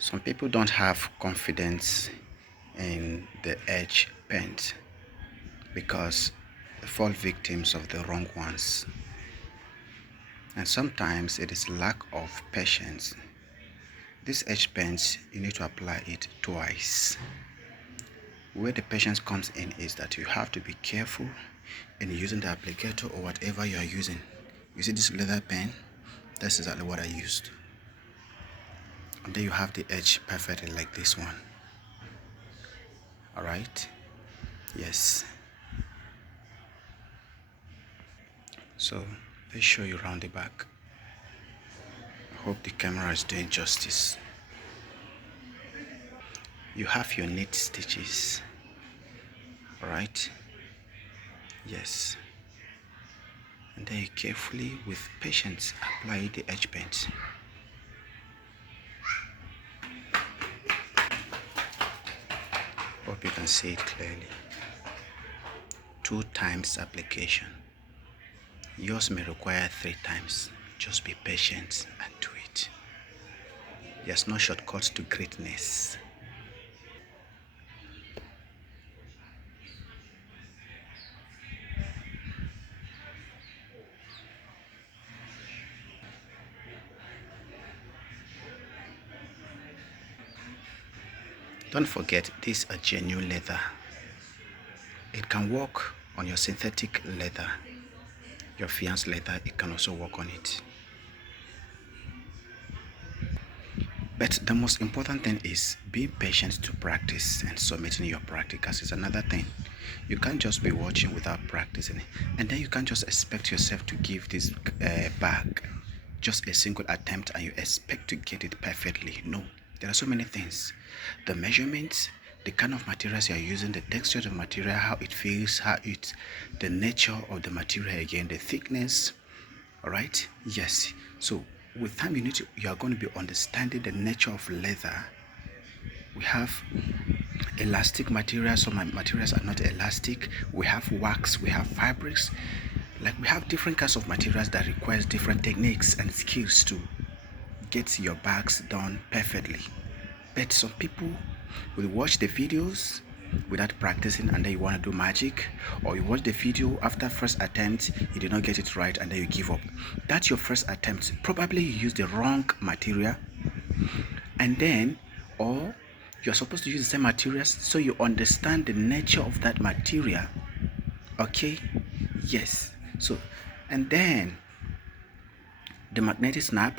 Some people don't have confidence in the edge pens because they fall victims of the wrong ones. And sometimes it is lack of patience. This edge pens, you need to apply it twice. Where the patience comes in is that you have to be careful in using the applicator or whatever you are using. You see this leather pen? That's exactly what I used. And then you have the edge perfectly like this one. Alright? Yes. So let's show you around the back. I hope the camera is doing justice. You have your knit stitches. Alright? Yes. And then you carefully, with patience, apply the edge pens. Hope you can see it clearly. 2 times application. Yours may require 3 times. Just be patient and do it. There's no shortcut to greatness. Don't forget, these are genuine leather. It can work on your synthetic leather. Your fiance leather, it can also work on it. But the most important thing is being patient to practice, and submitting your practicals is another thing. You can't just be watching without practicing, and then you can't just expect yourself to give this bag just a single attempt and you expect to get it perfectly. No, there are so many things. The measurements, the kind of materials you are using, the texture of the material, how it feels, the nature of the material, again, the thickness. All right, yes. So with time, you are going to be understanding the nature of leather. We have elastic materials. Some materials are not elastic. We have wax, we have fabrics. Like, we have different kinds of materials that requires different techniques and skills to get your bags done perfectly. But some people will watch the videos without practicing, and then you want to do magic, or you watch the video, after first attempt you did not get it right and then you give up. That's your first attempt. Probably you used the wrong material, and then, or you're supposed to use the same materials so you understand the nature of that material. Okay, yes. So, and then the magnetic snap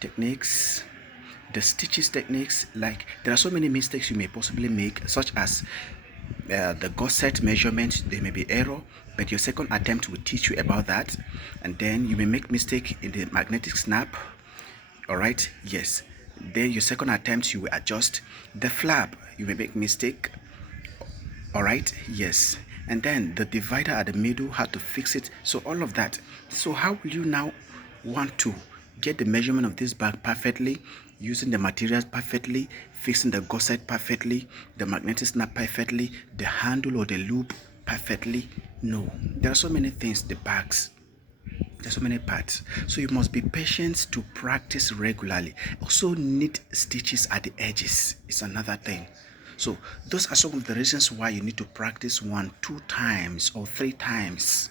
techniques, the stitches techniques. Like, there are so many mistakes you may possibly make, such as the gusset measurement. There may be error, but your second attempt will teach you about that. And then you may make mistake in the magnetic snap. All right, yes. Then your second attempt, you will adjust the flap. You may make mistake. All right, yes. And then the divider at the middle, how to fix it. So all of that. So how will you now want to get the measurement of this bag perfectly, using the materials perfectly, fixing the gusset perfectly, the magnetic snap perfectly, the handle or the loop perfectly? No, there are so many things. The bags, there's so many parts, so you must be patient to practice regularly. Also, knit stitches at the edges is another thing. So those are some of the reasons why you need to practice 1, 2 times or 3 times.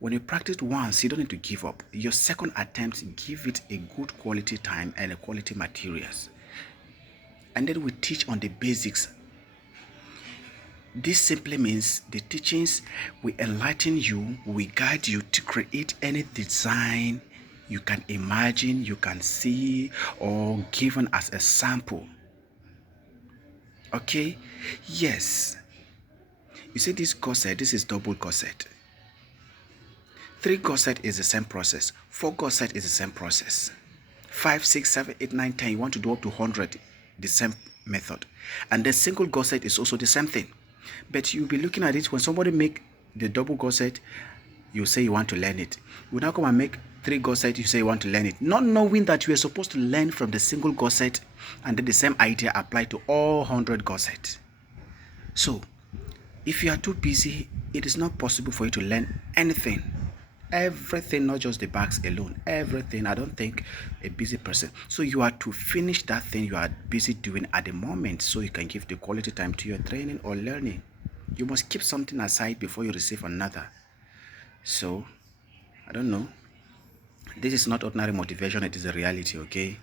When you practice once, you don't need to give up. Your second attempt, give it a good quality time and a quality materials. And then we teach on the basics. This simply means the teachings will enlighten you, will guide you to create any design you can imagine, you can see, or given as a sample. Okay, yes. You see this gusset, this is double gusset. 3 gusset is the same process. 4 gusset is the same process. 5, 6, 7, 8, 9, 10, you want to do up to 100, the same method. And the single gusset is also the same thing. But you'll be looking at it, when somebody make the double gusset, you say you want to learn it. You now come and make 3 gusset, you say you want to learn it, not knowing that you are supposed to learn from the single gusset, and then the same idea apply to all 100 gusset. So if you are too busy, it is not possible for you to learn anything. Everything, not just the bags alone, everything. I don't think a busy person. So you are to finish that thing you are busy doing at the moment so you can give the quality time to your training or learning. You must keep something aside before you receive another. So, I don't know. This is not ordinary motivation, it is a reality, okay?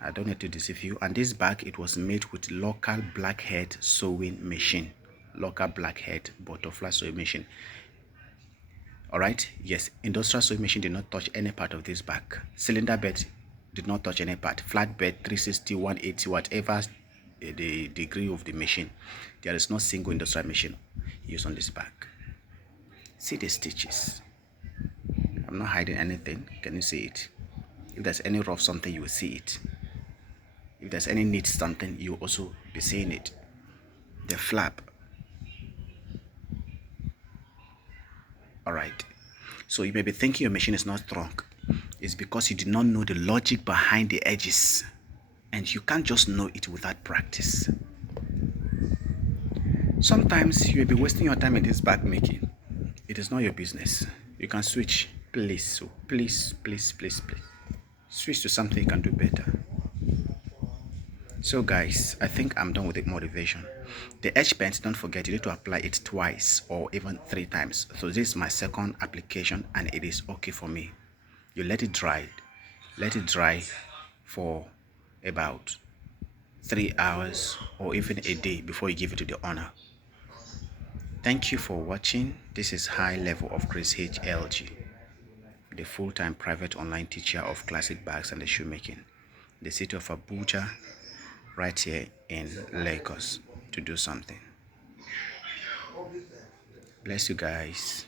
I don't need to deceive you. And this bag, it was made with local blackhead sewing machine. Local blackhead butterfly sewing machine. Alright, yes, industrial sewing machine did not touch any part of this bag. Cylinder bed did not touch any part. Flat bed, 360, 180, whatever the degree of the machine. There is no single industrial machine used on this bag. See the stitches. I'm not hiding anything. Can you see it? If there's any rough something, you will see it. If there's any neat something, you will also be seeing it. The flap. Alright. So you may be thinking your machine is not strong. It's because you did not know the logic behind the edges. And you can't just know it without practice. Sometimes you will be wasting your time in this bag making. It is not your business. You can switch. Please. So please. Switch to something you can do better. So guys, I think I'm done with the motivation. The edge paint, don't forget, you need to apply it twice or even 3 times. So this is my second application and it is okay for me. You let it dry. Let it dry for about 3 hours or even a day before you give it to the owner. Thank you for watching. This is High Level of Chris HLG, the full-time private online teacher of classic bags and the shoemaking, the city of Abuja, right here in Lagos, to do something. Bless you guys.